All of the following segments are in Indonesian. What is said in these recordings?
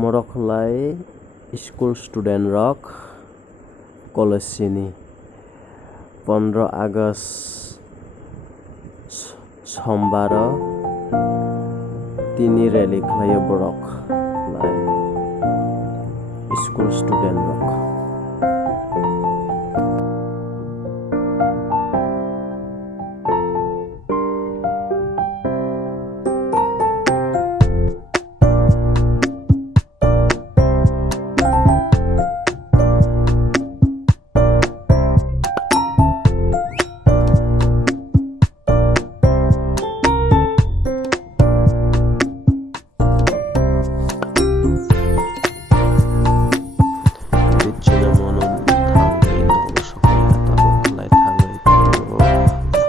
Morokhlai school student rock college sini 15 Agust sombaro tini rally khlai borok lai school student rock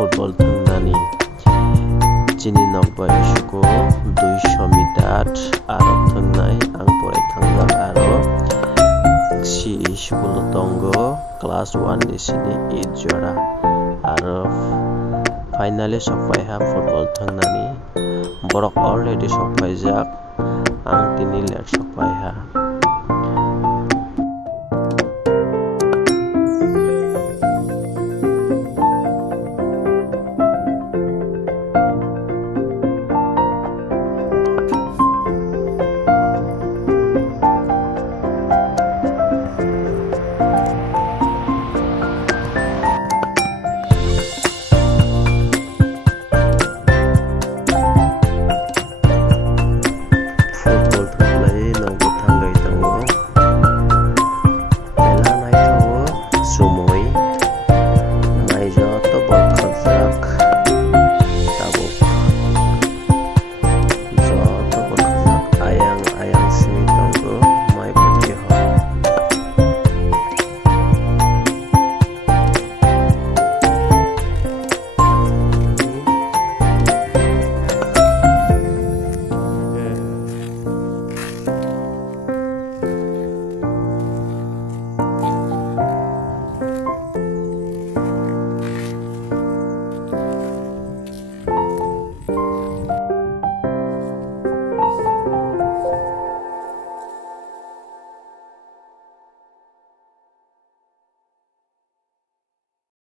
football thangmani chini nokba isuko 200 meter aro thangnai ang porai thangjak aro si school tongo class 1 ni sini 8 jora aro finally sokpaiha football thangnani borok already sokpaijak ang tini ler sokpaiha